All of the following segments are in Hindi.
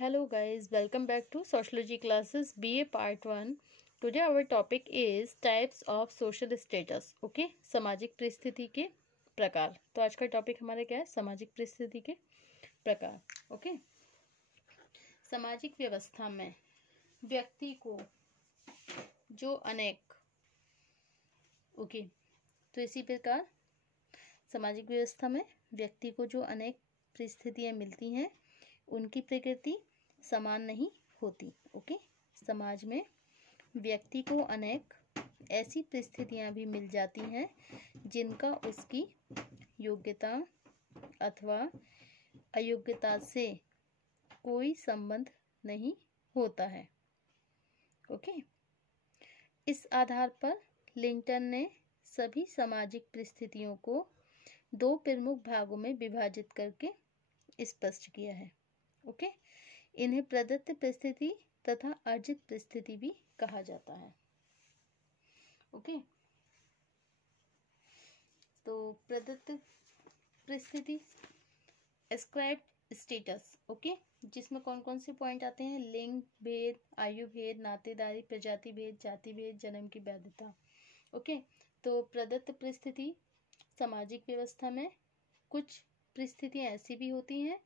Hello guys, welcome back to Sociology classes BA Part 1. Today our topic is types of social status. Okay, सामाजिक परिस्थिति के प्रकार. तो आज का टॉपिक हमारा क्या है? सामाजिक परिस्थिति के प्रकार. ओके, सामाजिक व्यवस्था में व्यक्ति को जो अनेक तो इसी प्रकार सामाजिक व्यवस्था में व्यक्ति को जो अनेक परिस्थितियां मिलती हैं उनकी प्रकृति समान नहीं होती. ओके, समाज में व्यक्ति को अनेक ऐसी परिस्थितियां भी मिल जाती हैं जिनका उसकी योग्यता अथवा अयोग्यता से कोई संबंध नहीं होता है. ओके, इस आधार पर लिंटन ने सभी सामाजिक परिस्थितियों को दो प्रमुख भागों में विभाजित करके स्पष्ट किया है. ओके, इन्हें प्रदत्त परिस्थिति तथा अर्जित परिस्थिति भी कहा जाता है. ओके, तो प्रदत्त परिस्थिति एस्क्राइब्ड स्टेटस. ओके, जिसमें कौन कौन से पॉइंट आते हैं? लिंग भेद, आयु भेद, नातेदारी, प्रजाति भेद, जाति भेद, जन्म की वैधता. ओके, तो प्रदत्त परिस्थिति सामाजिक व्यवस्था में कुछ परिस्थितियां ऐसी भी होती हैं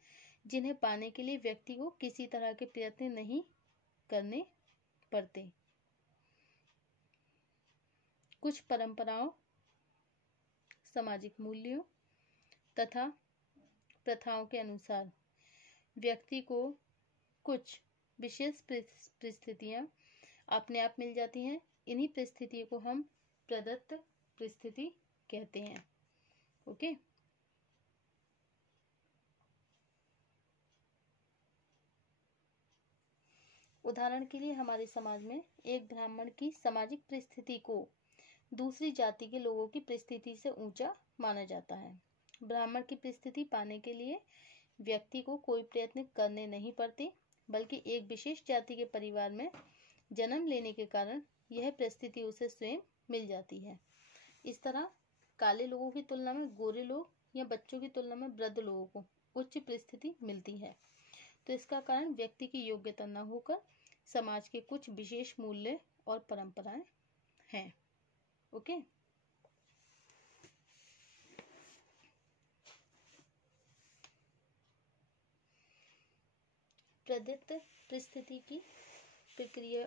जिन्हें पाने के लिए व्यक्ति को किसी तरह के प्रयत्न नहीं करने पड़ते. कुछ परंपराओं, सामाजिक मूल्यों तथा प्रथाओं के अनुसार व्यक्ति को कुछ विशेष परिस्थितियां अपने आप मिल जाती हैं. इन्हीं परिस्थितियों को हम प्रदत्त परिस्थिति कहते हैं. ओके, उदाहरण के लिए हमारे समाज में एक ब्राह्मण की सामाजिक परिस्थिति को दूसरी जाति के लोगों की परिस्थिति से ऊंचा माना जाता है. ब्राह्मण की परिस्थिति पाने के लिए व्यक्ति को कोई प्रयत्न करने नहीं पड़ते, बल्कि एक विशेष जाति के परिवार में जन्म लेने के कारण यह परिस्थिति उसे स्वयं मिल जाती है. इस तरह काले लोगों की तुलना में गोरे लोग या बच्चों की तुलना में वृद्ध लोगों को उच्च परिस्थिति मिलती है. तो इसका कारण व्यक्ति की योग्यता न होकर समाज के कुछ विशेष मूल्य और परंपराएं हैं. ओके, प्रदत्त परिस्थिति की प्रक्रिया,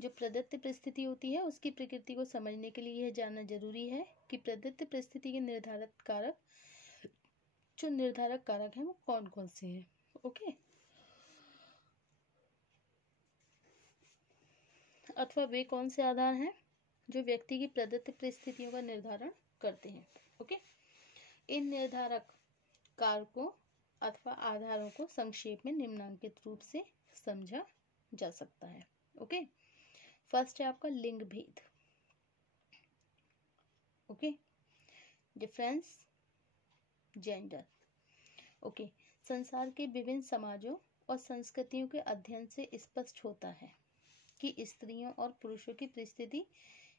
जो प्रदत्त परिस्थिति होती है उसकी प्रकृति को समझने के लिए यह जानना जरूरी है कि प्रदत्त परिस्थिति के निर्धारक कारक हैं वो कौन कौन से हैं. ओके, अथवा वे कौन से आधार हैं जो व्यक्ति की प्रदत्त परिस्थितियों का निर्धारण करते हैं. ओके, इन निर्धारक कारकों अथवा आधारों को संक्षेप में निम्नांकित रूप से समझा जा सकता है. ओके, फर्स्ट है आपका लिंग भेद. Okay, difference gender. ओके, संसार के विभिन्न समाजों और संस्कृतियों के अध्ययन से स्पष्ट होता है कि स्त्रियों और पुरुषों की परिस्थिति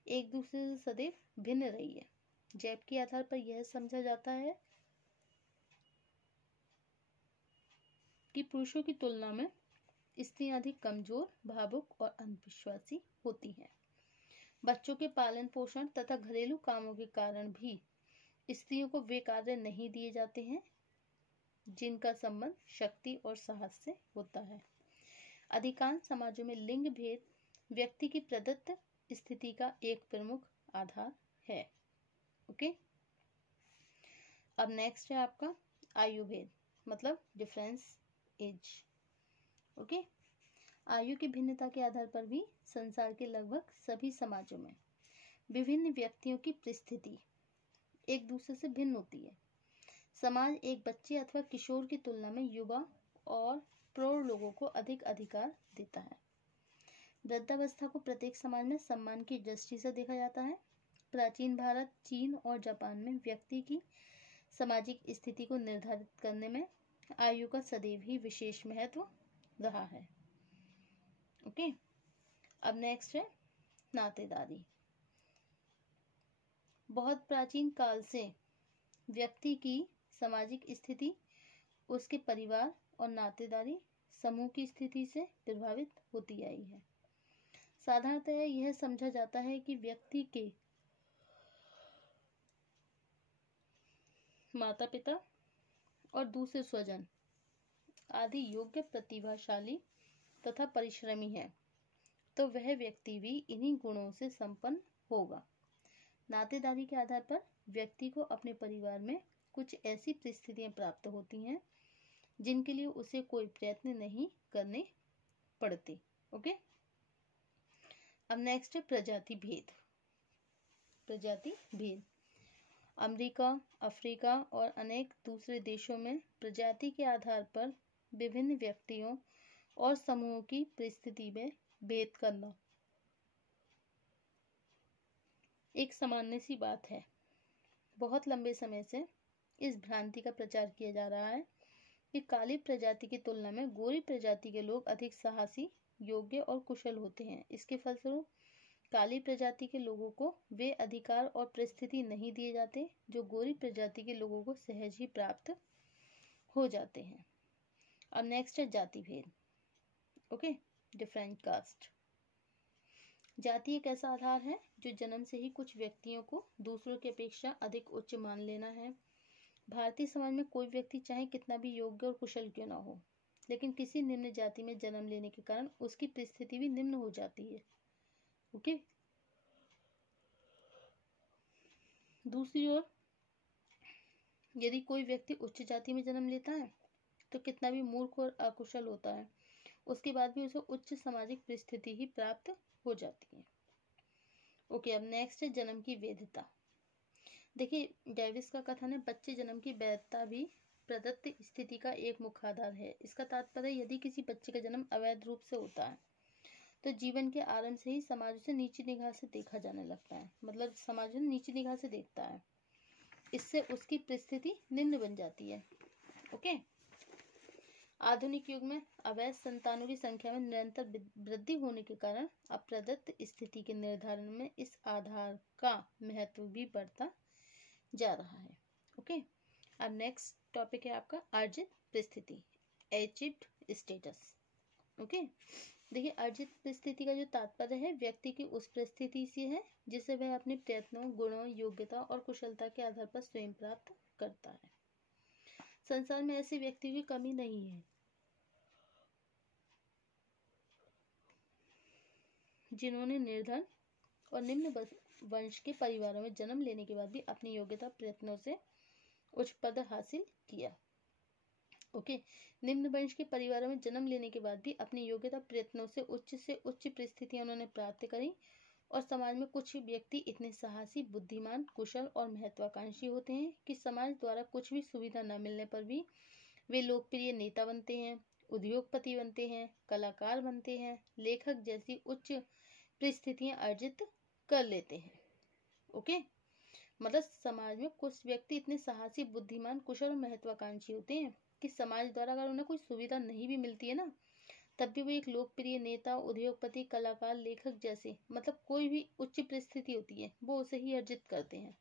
एक दूसरे से सदैव भिन्न रही है, जबकि आधार पर यह समझा जाता है कि पुरुषों की तुलना में स्त्रियां अधिक कमजोर, भावुक और अंधविश्वासी होती हैं. बच्चों के पालन पोषण तथा घरेलू कामों के कारण भी स्त्रियों को वे कार्य नहीं दिए जाते हैं जिनका संबंध शक्ति और साहस से होता है. अधिकांश समाजों में लिंग भेद व्यक्ति की प्रदत्त स्थिति का एक प्रमुख आधार है. ओके, अब नेक्स्ट है आपका आयु भेद, मतलब डिफरेंस एज. ओके, आयु की भिन्नता के आधार पर भी संसार के लगभग सभी समाजों में विभिन्न व्यक्तियों की परिस्थिति एक दूसरे से भिन्न होती है. समाज एक बच्चे अथवा किशोर की तुलना में युवा और प्रौढ़ लोगों को अधिक अधिकार देता है. वृद्धावस्था को प्रत्येक समाज में सम्मान की दृष्टि से देखा जाता है. प्राचीन भारत, चीन और जापान में व्यक्ति की सामाजिक स्थिति को निर्धारित करने में आयु का सदैव ही विशेष महत्व रहा है. ओके, अब नेक्स्ट है नातेदारी. बहुत प्राचीन काल से व्यक्ति की सामाजिक स्थिति उसके परिवार और नातेदारी समूह की स्थिति से प्रभावित होती आई है। साधारणतः यह समझा जाता है कि व्यक्ति के माता पिता और दूसरे स्वजन आदि योग्य, प्रतिभाशाली तथा परिश्रमी है, तो वह व्यक्ति भी इन्हीं गुणों से संपन्न होगा। नातेदारी के आधार पर व्यक्ति को अपने परिवार में कुछ ऐसी परिस्थितियां प्राप्त होती हैं जिनके लिए उसे कोई प्रयत्न नहीं करने पड़ते। ओके, अब नेक्स्ट है प्रजाति भेद। प्रजाति भेद अमेरिका, अफ्रीका और अनेक दूसरे देशों में प्रजाति के आधार पर विभिन्न व्यक्तियों और समूहों की परिस्थिति में भेद करना एक सामान्य सी बात है। बहुत लंबे समय से इस भ्रांति का प्रचार किया जा रहा है कि काली प्रजाति की तुलना में गोरी प्रजाति के लोग अधिक साहसी, योग्य और कुशल होते हैं। इसके फलस्वरूप काली प्रजाति के लोगों को वे अधिकार और परिस्थिति नहीं दिए जाते जो गोरी प्रजाति के लोगों को सहज ही प्राप्त हो जाते हैं। अब नेक्स्ट है जाति भेद। Okay, different caste. जाति एक ऐसा आधार है जो जन्म से ही कुछ व्यक्तियों को दूसरों की अपेक्षा अधिक उच्च मान लेना है। भारतीय समाज में कोई व्यक्ति चाहे कितना भी योग्य और कुशल क्यों ना हो, लेकिन किसी निम्न जाति में जन्म लेने के कारण उसकी परिस्थिति भी निम्न हो जाती है। ओके, दूसरी ओर यदि कोई व्यक्ति उच्च जाति में जन्म लेता है तो कितना भी मूर्ख और अकुशल होता है, उसके बाद भी उसे उच्च सामाजिक परिस्थिति ही प्राप्त हो जाती है। ओके, अब नेक्स्ट है जन्म की वैधता। देखिए, डेविस का कथन है बच्चे जन्म की वैधता भी प्रदत्त स्थिति का एक मुख्य आधार है। इसका तात्पर्य यदि किसी बच्चे का जन्म अवैध रूप से होता है तो जीवन के आरंभ से ही समाज उसे नीची निगाह से देखा जाने लगता है, मतलब समाज उसे नीची निगाह से देखता है। इससे उसकी परिस्थिति निम्न बन जाती है। ओके, आधुनिक युग में अवैध संतानों की संख्या में निरंतर वृद्धि होने के कारण अब प्रदत्त स्थिति के निर्धारण में इस आधार का महत्व भी बढ़ता जा रहा है। ओके, अब नेक्स्ट टॉपिक है आपका अर्जित परिस्थिति, अचीव्ड स्टेटस। ओके, देखिए, अर्जित परिस्थिति का जो तात्पर्य है व्यक्ति की उस परिस्थिति से है जिसे वह अपने प्रयत्नों, गुणों, योग्यता और कुशलता के आधार पर स्वयं प्राप्त करता है। संसार में ऐसे व्यक्तियों की कमी नहीं है जिन्होंने निर्धन और निम्न वंश के परिवारों में जन्म लेने के बाद भी अपनी योग्यता प्रयत्नों से उच्च पद हासिल किया। ओके, निम्न वंश के परिवारों में जन्म लेने के बाद भी अपनी योग्यता प्रयत्नों से उच्च परिस्थितियां उन्होंने प्राप्त करी। और समाज में कुछ व्यक्ति इतने साहसी, बुद्धिमान, कुशल और महत्वाकांक्षी होते हैं कि समाज द्वारा कुछ भी सुविधा न मिलने पर भी वे लोकप्रिय नेता बनते हैं, उद्योगपति बनते हैं, कलाकार बनते हैं, लेखक जैसी उच्च परिस्थितियां अर्जित कर लेते हैं। ओके, मतलब समाज में कुछ व्यक्ति इतने साहसी, बुद्धिमान, कुशल और महत्वाकांक्षी होते हैं कि समाज द्वारा अगर उन्हें कोई सुविधा नहीं भी मिलती है ना, तब भी वो एक लोकप्रिय नेता, उद्योगपति, कलाकार, लेखक जैसे, मतलब कोई भी उच्च परिस्थिति होती है वो उसे ही अर्जित करते हैं।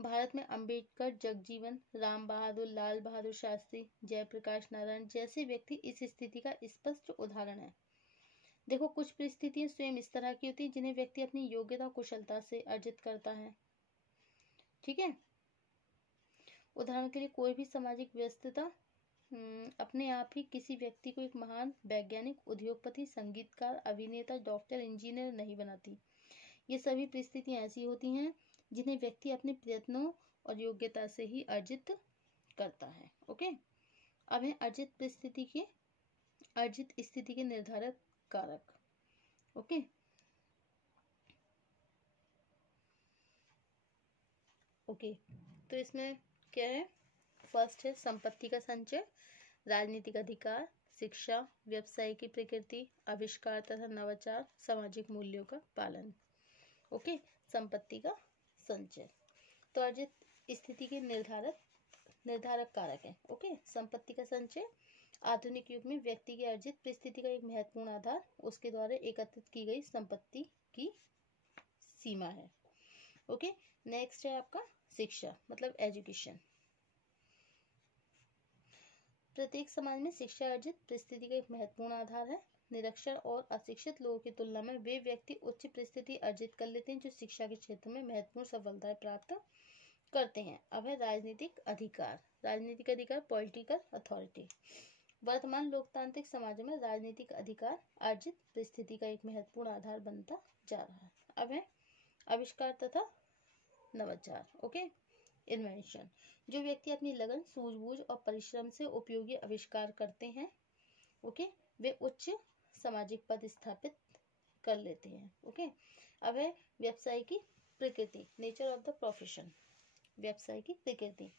भारत में अंबेडकर, जगजीवन राम बहादुर, लाल बहादुर शास्त्री, जयप्रकाश नारायण जैसे व्यक्ति इस स्थिति का स्पष्ट उदाहरण है। देखो, कुछ परिस्थितियां स्वयं इस तरह की होती है जिन्हें व्यक्ति अपनी योग्यता, कुशलता से अर्जित करता है। ठीक है, उदाहरण के लिए कोई भी सामाजिक व्यस्तता अपने आप ही किसी व्यक्ति को एक महान वैज्ञानिक, उद्योगपति, संगीतकार, अभिनेता, डॉक्टर, इंजीनियर नहीं बनाती। ये सभी परिस्थितियां ऐसी होती हैं जिन्हें व्यक्ति अपने प्रयत्नों और योग्यता से ही अर्जित करता है। ओके, अब है अर्जित स्थिति के निर्धारक कारक। ओके, तो इसमें क्या है? फर्स्ट है संपत्ति का संचय, राजनीतिक अधिकार, शिक्षा, व्यवसाय की प्रकृति, आविष्कार तथा नवाचार, सामाजिक मूल्यों का पालन। ओके, संपत्ति का संचय तो अर्जित स्थिति के निर्धारक कारक है। ओके, संपत्ति का संचय आधुनिक युग में व्यक्ति की अर्जित परिस्थिति का एक महत्वपूर्ण आधार उसके द्वारा एकत्रित की गई संपत्ति की सीमा है। ओके, नेक्स्ट है आपका शिक्षा, मतलब एजुकेशन। प्रत्येक समाज में शिक्षा अर्जित परिस्थिति का एक महत्वपूर्ण आधार है। निरक्षर और अशिक्षित लोगों की तुलना में वे व्यक्ति उच्च परिस्थिति अर्जित कर लेते हैं जो शिक्षा के क्षेत्र में महत्वपूर्ण सफलताएं प्राप्त करते हैं। अब है राजनीतिक अधिकार। राजनीतिक अधिकार, पॉलिटिकल अथॉरिटी। वर्तमान लोकतांत्रिक समाजों में राजनीतिक अधिकार अर्जित परिस्थिति का एक महत्वपूर्ण आधार बनता जा रहा है। अब है आविष्कार तथा नवाचार। Okay, invention. जो व्यक्ति अपनी लगन, सूझबूझ और परिश्रम से उपयोगी आविष्कार करते हैं, ओके, वे उच्च सामाजिक पद स्थापित कर लेते हैं। ओके, अब है व्यवसाय की प्रकृति, नेचर ऑफ द प्रोफेशन। व्यवसाय की प्रकृति।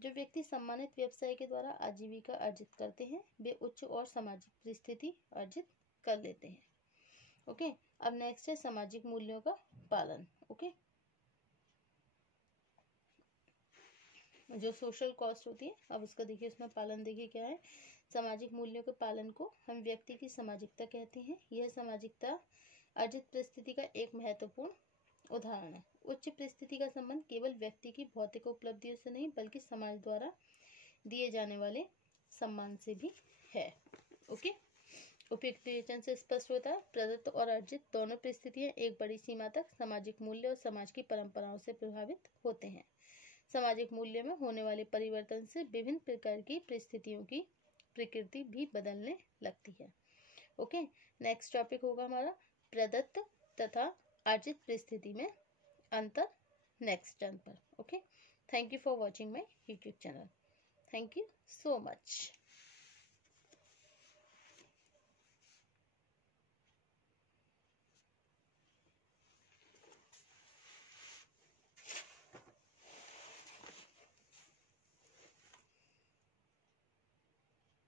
जो व्यक्ति सम्मानित व्यवसाय के द्वारा आजीविका अर्जित करते हैं, वे उच्च और सामाजिक परिस्थिति अर्जित कर लेते हैं। ओके, अब नेक्स्ट है सामाजिक मूल्यों का पालन। ओके, जो सोशल कॉस्ट होती है, अब उसका देखिए, उसमें पालन देखिए क्या है। सामाजिक मूल्यों के पालन को हम व्यक्ति की सामाजिकता कहते हैं। यह सामाजिकता अर्जित परिस्थिति का एक महत्वपूर्ण उदाहरण है। उच्च परिस्थिति का संबंध केवल व्यक्ति की भौतिक उपलब्धियों से नहीं बल्कि समाज द्वारा दिए जाने वाले सम्मान से भी है। ओके, उपयुक्त विवेचन से स्पष्ट होता है प्रदत्त और अर्जित दोनों परिस्थितियां एक बड़ी सीमा तक सामाजिक मूल्य और समाज की परंपराओं से प्रभावित होते हैं। सामाजिक मूल्य में होने वाले परिवर्तन से विभिन्न प्रकार की परिस्थितियों की प्रकृति भी बदलने लगती है। ओके, नेक्स्ट टॉपिक होगा हमारा प्रदत्त तथा अर्जित परिस्थिति में अंतर, नेक्स्ट टर्न पर। Okay, thank you for watching my YouTube channel. Thank you so much.